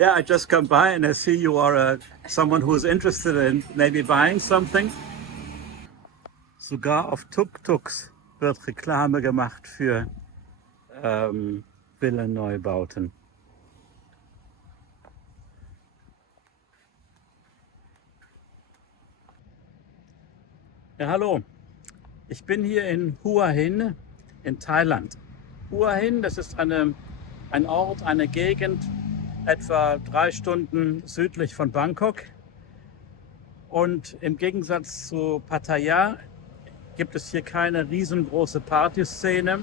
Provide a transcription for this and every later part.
Yeah, I just come by and I see you are someone who's interested in maybe buying something. Sogar auf Tuk-Tuks wird Reklame gemacht für Villenneubauten. Ja, hallo. Ich bin hier in Hua Hin in Thailand. Hua Hin, das ist ein Ort, eine Gegend, etwa 3 Stunden südlich von Bangkok. Und im Gegensatz zu Pattaya gibt es hier keine riesengroße Partyszene.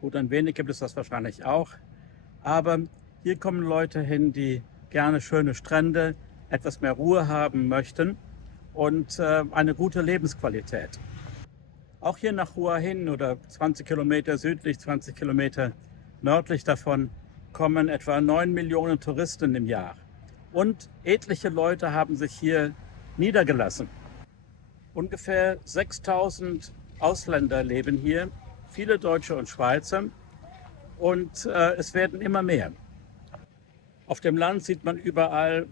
Gut, ein wenig gibt es das wahrscheinlich auch. Aber hier kommen Leute hin, die gerne schöne Strände, etwas mehr Ruhe haben möchten und eine gute Lebensqualität. Auch hier nach Hua Hin oder 20 Kilometer südlich, 20 Kilometer nördlich davon kommen etwa 9 Millionen Touristen im Jahr. Und etliche Leute haben sich hier niedergelassen. Ungefähr 6.000 Ausländer leben hier, viele Deutsche und Schweizer. Und es werden immer mehr. Auf dem Land sieht man überall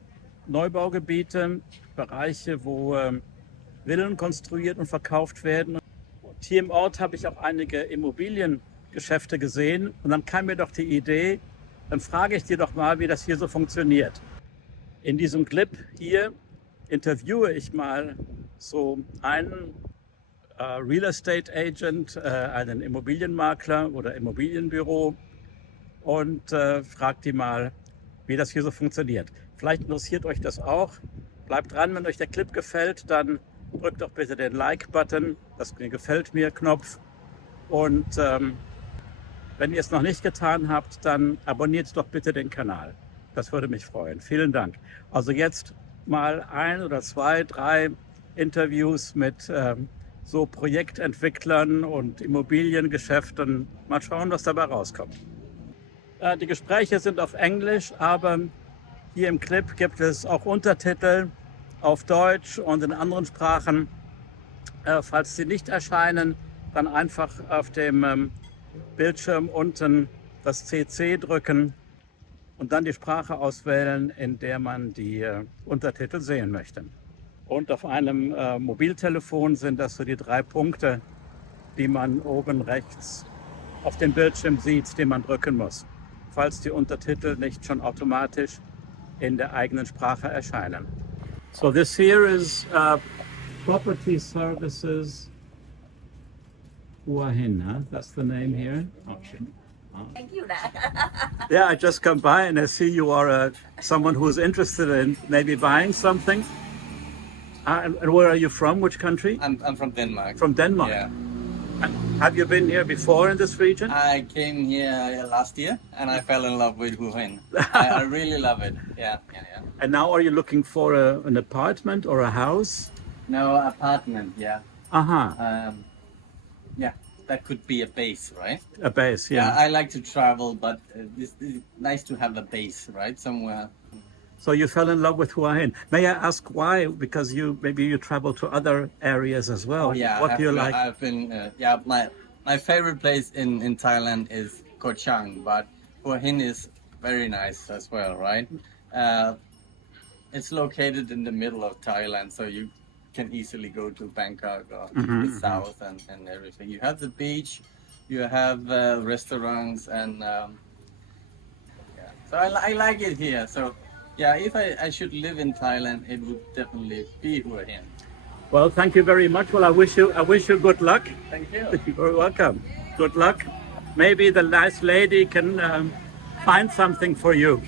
Neubaugebiete, Bereiche, wo Villen konstruiert und verkauft werden. Und hier im Ort habe ich auch einige Immobiliengeschäfte gesehen. Und dann kam mir doch die Idee, dann frage ich dir doch mal, wie das hier so funktioniert. In diesem Clip hier interviewe ich mal so einen Real Estate Agent, einen Immobilienmakler oder Immobilienbüro und frage die mal, wie das hier so funktioniert. Vielleicht interessiert euch das auch. Bleibt dran, wenn euch der Clip gefällt, dann drückt doch bitte den Like-Button, das gefällt mir Knopf. Und wenn ihr es noch nicht getan habt, dann abonniert doch bitte den Kanal. Das würde mich freuen. Vielen Dank. Also jetzt mal 1 oder 2, 3 Interviews mit so Projektentwicklern und Immobiliengeschäften. Mal schauen, was dabei rauskommt. Die Gespräche sind auf Englisch, aber hier im Clip gibt es auch Untertitel auf Deutsch und in anderen Sprachen. Falls sie nicht erscheinen, dann einfach auf dem Bildschirm unten das CC drücken und dann die Sprache auswählen, in der man die Untertitel sehen möchte. Und auf einem Mobiltelefon sind das so die 3 Punkte, die man oben rechts auf dem Bildschirm sieht, die man drücken muss, falls die Untertitel nicht schon automatisch in der eigenen Sprache erscheinen. So this here is Property Services Hua Hin, huh? That's the name here. Okay. Thank you. Yeah, I just come by and I see you are someone who's interested in maybe buying something. And where are you from? Which country? I'm from Denmark. From Denmark. Yeah. And have you been here before in this region? I came here last year and I fell in love with Hua Hin. I really love it. Yeah. And now are you looking for an apartment or a house? No, apartment, yeah. Uh-huh. Yeah, that could be a base, right? A base, yeah. I like to travel, but it's nice to have a base, right? Somewhere. So you fell in love with Hua Hin. May I ask why? Because maybe you travel to other areas as well. Oh, yeah. What do you like? I've been, my favorite place in Thailand is Koh Chang, but Hua Hin is very nice as well, right? It's located in the middle of Thailand, so you can easily go to Bangkok or the south and everything. You have the beach, you have restaurants, and so I like it here. So yeah, if I should live in Thailand, it would definitely be Hua Hin. Well, thank you very much. Well, I wish you good luck. Thank you. You're welcome. Good luck. Maybe the nice lady can find something for you.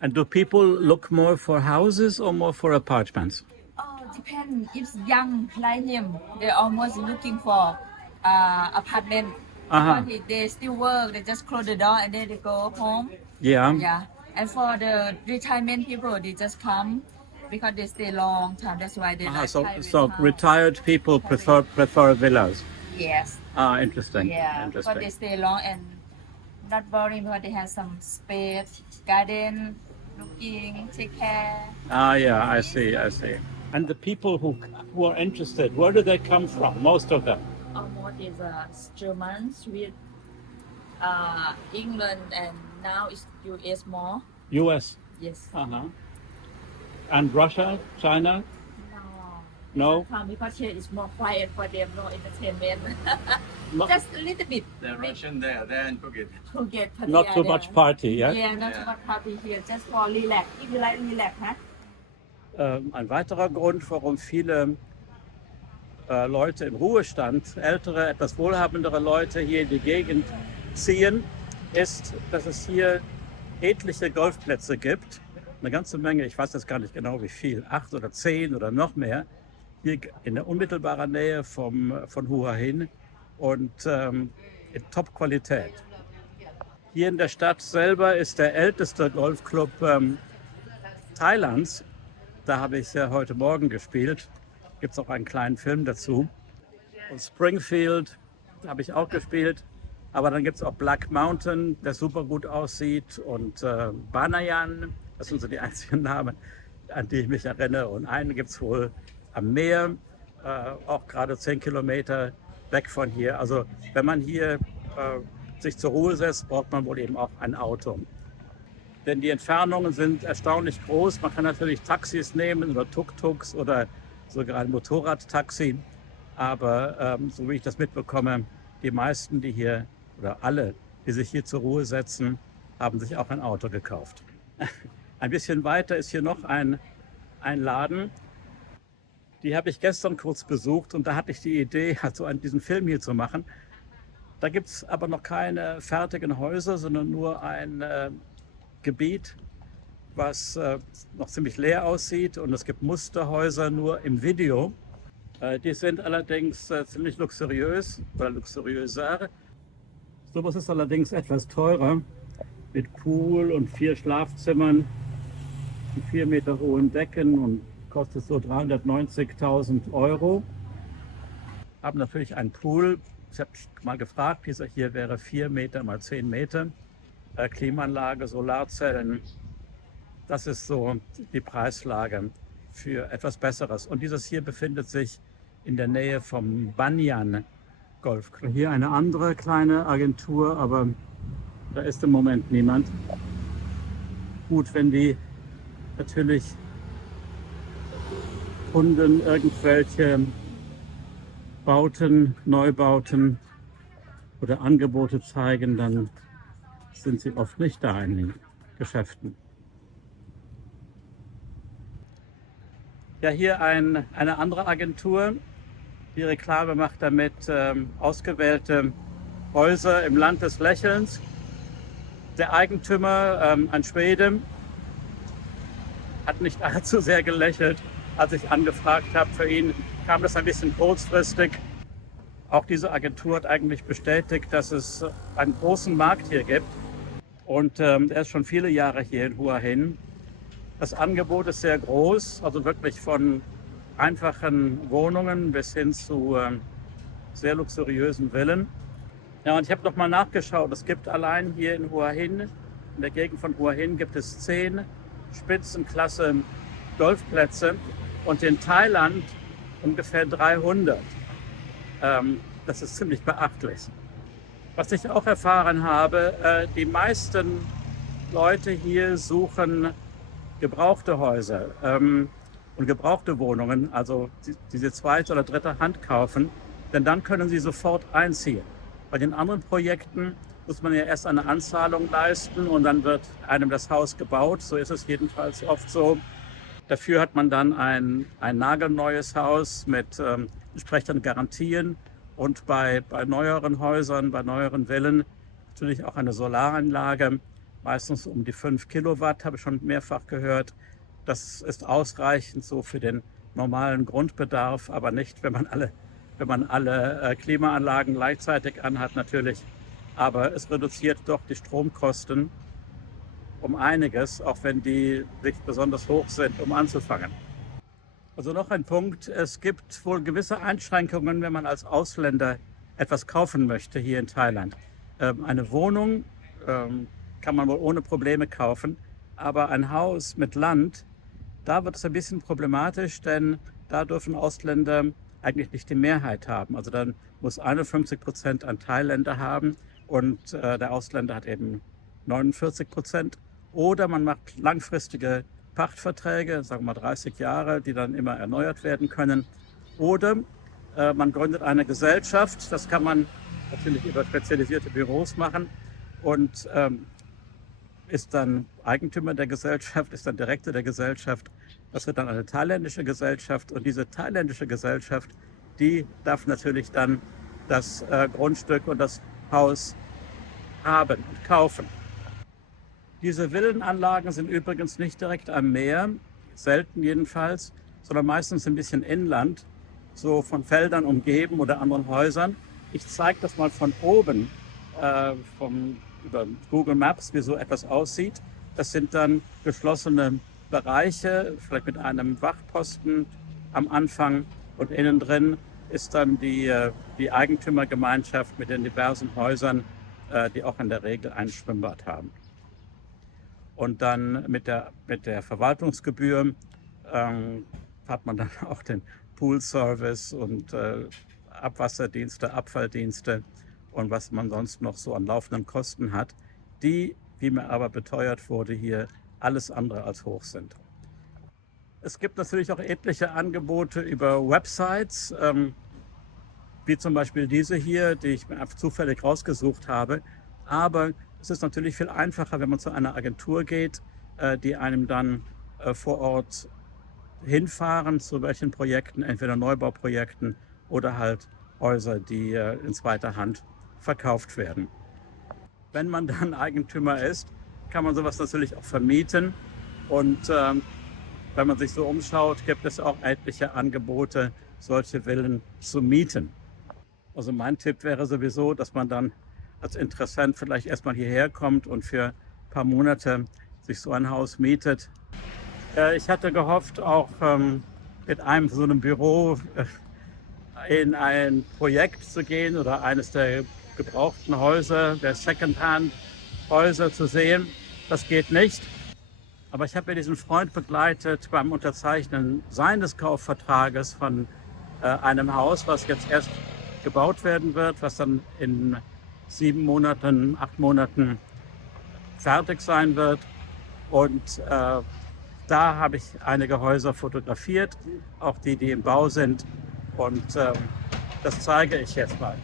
And do people look more for houses or more for apartments? Oh, depends. If young like him, they're almost looking for apartment. Because they still work, they just close the door and then they go home. Yeah. Yeah. And for the retirement people, they just come because they stay long time. That's why they like So private house. retired people prefer villas. Yes. Interesting. Yeah. Because they Interesting. stay long and not boring because they have some space, garden, looking, take care. Yeah, I see. And the people who are interested, where do they come from? Most of them. Almost is German, Swiss, England and now it's US more. US. Yes. And Russia, China? No. Because here is more quiet for them, no entertainment. Just a little bit. They're Russian there in Phuket. Phuket, Not too much party, yeah? Yeah, not too much party here, just for relax. If you like relax, huh? Ein weiterer Grund, warum viele Leute im Ruhestand, ältere, etwas wohlhabendere Leute hier in die Gegend ziehen, ist, dass es hier etliche Golfplätze gibt. Eine ganze Menge, ich weiß jetzt gar nicht genau wie viel, 8 oder 10 oder noch mehr, hier in der unmittelbaren Nähe von Hua Hin und in Top-Qualität. Hier in der Stadt selber ist der älteste Golfclub Thailands. Da habe ich heute Morgen gespielt. Gibt es auch einen kleinen Film dazu. Und Springfield habe ich auch gespielt. Aber dann gibt es auch Black Mountain, der super gut aussieht. Und Banayan, das sind so die einzigen Namen, an die ich mich erinnere. Und einen gibt es wohl am Meer, auch gerade 10 Kilometer weg von hier. Also wenn man hier sich zur Ruhe setzt, braucht man wohl eben auch ein Auto. Denn die Entfernungen sind erstaunlich groß. Man kann natürlich Taxis nehmen oder Tuk-Tuks oder sogar ein Motorradtaxi. Aber so wie ich das mitbekomme, die meisten, die hier oder alle, die sich hier zur Ruhe setzen, haben sich auch ein Auto gekauft. Ein bisschen weiter ist hier noch ein Laden. Die habe ich gestern kurz besucht und da hatte ich die Idee, also diesen Film hier zu machen. Da gibt es aber noch keine fertigen Häuser, sondern nur ein Gebiet, was noch ziemlich leer aussieht, und es gibt Musterhäuser nur im Video. Die sind allerdings ziemlich luxuriös oder luxuriöser. Sowas ist allerdings etwas teurer, mit Pool und 4 Schlafzimmern, 4 Meter hohen Decken und kostet so 390.000 €. Haben natürlich einen Pool. Ich habe mal gefragt, dieser hier wäre 4 Meter mal 10 Meter. Klimaanlage, Solarzellen. Das ist so die Preislage für etwas Besseres. Und dieses hier befindet sich in der Nähe vom Banyan Golfclub. Hier eine andere kleine Agentur, aber da ist im Moment niemand. Gut, wenn die natürlich Kunden irgendwelche Bauten, Neubauten oder Angebote zeigen, dann sind sie oft nicht da in den Geschäften. Ja, hier eine andere Agentur, die Reklame macht damit ausgewählte Häuser im Land des Lächelns. Der Eigentümer, ein Schwede, hat nicht allzu sehr gelächelt, als ich angefragt habe. Für ihn kam das ein bisschen kurzfristig. Auch diese Agentur hat eigentlich bestätigt, dass es einen großen Markt hier gibt. Und er ist schon viele Jahre hier in Hua Hin. Das Angebot ist sehr groß, also wirklich von einfachen Wohnungen bis hin zu sehr luxuriösen Villen. Ja, und ich habe noch mal nachgeschaut. Es gibt allein hier in Hua Hin, in der Gegend von Hua Hin, gibt es 10 Spitzenklasse Golfplätze und in Thailand ungefähr 300. Das ist ziemlich beachtlich. Was ich auch erfahren habe, die meisten Leute hier suchen gebrauchte Häuser und gebrauchte Wohnungen, also diese zweite oder dritte Hand kaufen, denn dann können sie sofort einziehen. Bei den anderen Projekten muss man ja erst eine Anzahlung leisten und dann wird einem das Haus gebaut. So ist es jedenfalls oft so. Dafür hat man dann ein nagelneues Haus mit entsprechenden Garantien und bei neueren Häusern, bei neueren Villen natürlich auch eine Solaranlage, meistens um die 5 Kilowatt, habe ich schon mehrfach gehört. Das ist ausreichend so für den normalen Grundbedarf, aber nicht, wenn man alle Klimaanlagen gleichzeitig anhat natürlich. Aber es reduziert doch die Stromkosten um einiges, auch wenn die nicht besonders hoch sind, um anzufangen. Also noch ein Punkt, es gibt wohl gewisse Einschränkungen, wenn man als Ausländer etwas kaufen möchte hier in Thailand. Eine Wohnung kann man wohl ohne Probleme kaufen, aber ein Haus mit Land, da wird es ein bisschen problematisch, denn da dürfen Ausländer eigentlich nicht die Mehrheit haben. Also dann muss 51% ein Thailänder haben und der Ausländer hat eben 49%. Oder man macht langfristige Pachtverträge, sagen wir mal 30 Jahre, die dann immer erneuert werden können. Oder man gründet eine Gesellschaft, das kann man natürlich über spezialisierte Büros machen und ist dann Eigentümer der Gesellschaft, ist dann Direktor der Gesellschaft. Das wird dann eine thailändische Gesellschaft und diese thailändische Gesellschaft, die darf natürlich dann das Grundstück und das Haus haben und kaufen. Diese Villenanlagen sind übrigens nicht direkt am Meer, selten jedenfalls, sondern meistens ein bisschen inland, so von Feldern umgeben oder anderen Häusern. Ich zeige das mal von oben, über Google Maps, wie so etwas aussieht. Das sind dann geschlossene Bereiche, vielleicht mit einem Wachposten am Anfang und innen drin ist dann die Eigentümergemeinschaft mit den diversen Häusern, die auch in der Regel ein Schwimmbad haben. Und dann mit der Verwaltungsgebühr hat man dann auch den Poolservice und Abwasserdienste, Abfalldienste und was man sonst noch so an laufenden Kosten hat, die, wie mir aber beteuert wurde, hier alles andere als hoch sind. Es gibt natürlich auch etliche Angebote über Websites, wie zum Beispiel diese hier, die ich mir einfach zufällig rausgesucht habe. Aber es ist natürlich viel einfacher, wenn man zu einer Agentur geht, die einem dann vor Ort hinfahren, zu welchen Projekten, entweder Neubauprojekten oder halt Häuser, die in zweiter Hand verkauft werden. Wenn man dann Eigentümer ist, kann man sowas natürlich auch vermieten. Und wenn man sich so umschaut, gibt es auch etliche Angebote, solche Villen zu mieten. Also mein Tipp wäre sowieso, dass man dann als Interessent vielleicht erstmal hierher kommt und für ein paar Monate sich so ein Haus mietet. Ich hatte gehofft, auch mit so einem Büro in ein Projekt zu gehen oder eines der gebrauchten Häuser, der Secondhand-Häuser zu sehen. Das geht nicht. Aber ich habe mir diesen Freund begleitet beim Unterzeichnen seines Kaufvertrages von einem Haus, was jetzt erst gebaut werden wird, was dann in 7 Monaten, 8 Monaten fertig sein wird. Und da habe ich einige Häuser fotografiert, auch die im Bau sind. Und das zeige ich jetzt mal.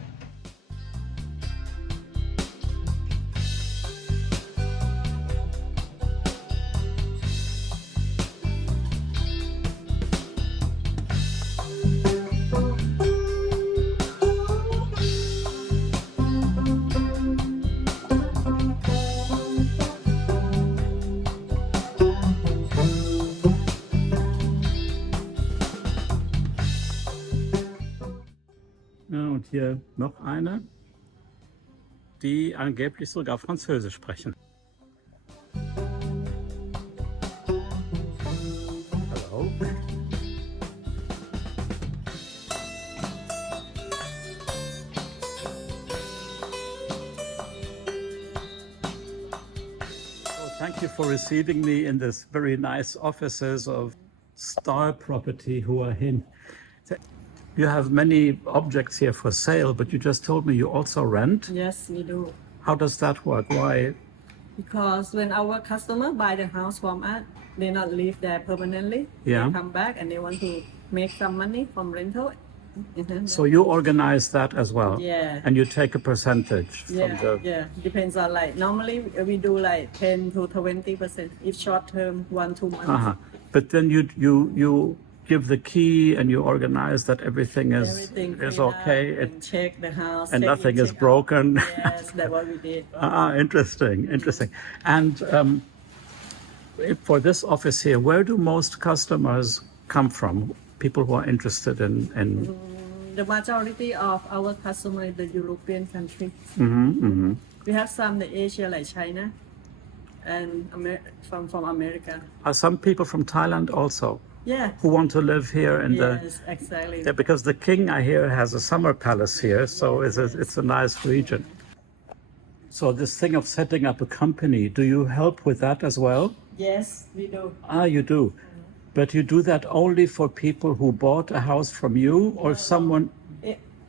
Und hier noch eine, die angeblich sogar Französisch sprechen. Hallo. Thank you for receiving me in this very nice offices of Star Property Hua Hin. You have many objects here for sale, but you just told me you also rent. Yes, we do. How does that work? Why? Because when our customer buy the house from us, they not live there permanently. Yeah. They come back and they want to make some money from rental. So you organize that as well? Yeah. And you take a percentage from Yeah. Depends on like, normally we do like 10 to 20%. If short term, 1-2 months. But then you give the key and you organize that everything is okay. And check the house. And nothing is broken. Yes, that's what we did. Interesting. And for this office here, where do most customers come from? People who are interested in The majority of our customers is the European country. We have some in Asia like China and from America. Are some people from Thailand also? Yeah. Who want to live here in Yes, exactly. Yeah, because the king, I hear, has a summer palace here, so it's a nice region. So this thing of setting up a company, do you help with that as well? Yes, we do. You do. But you do that only for people who bought a house from you or someone?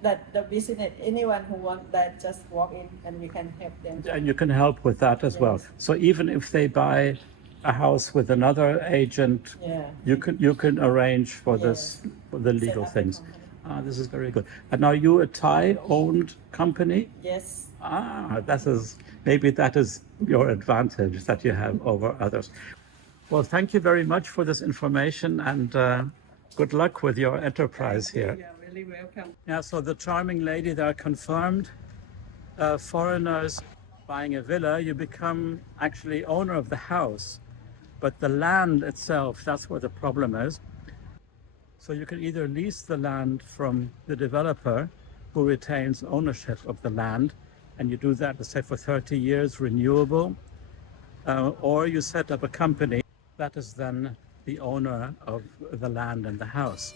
that the business, anyone who want that, just walk in and we can help them. And you can help with that as well. So even if they buy a house with another agent, Yeah. you can arrange for this, for the legal Set up a things. company. This is very good. And are you a Thai-owned company? Yes. Maybe that is your advantage that you have over others. Well, thank you very much for this information, and good luck with your enterprise here. You are really welcome. Yeah, so the charming lady there confirmed, foreigners buying a villa, you become actually owner of the house, but the land itself, that's where the problem is. So you can either lease the land from the developer who retains ownership of the land, and you do that, let's say, for 30 years, renewable, or you set up a company that is then the owner of the land and the house.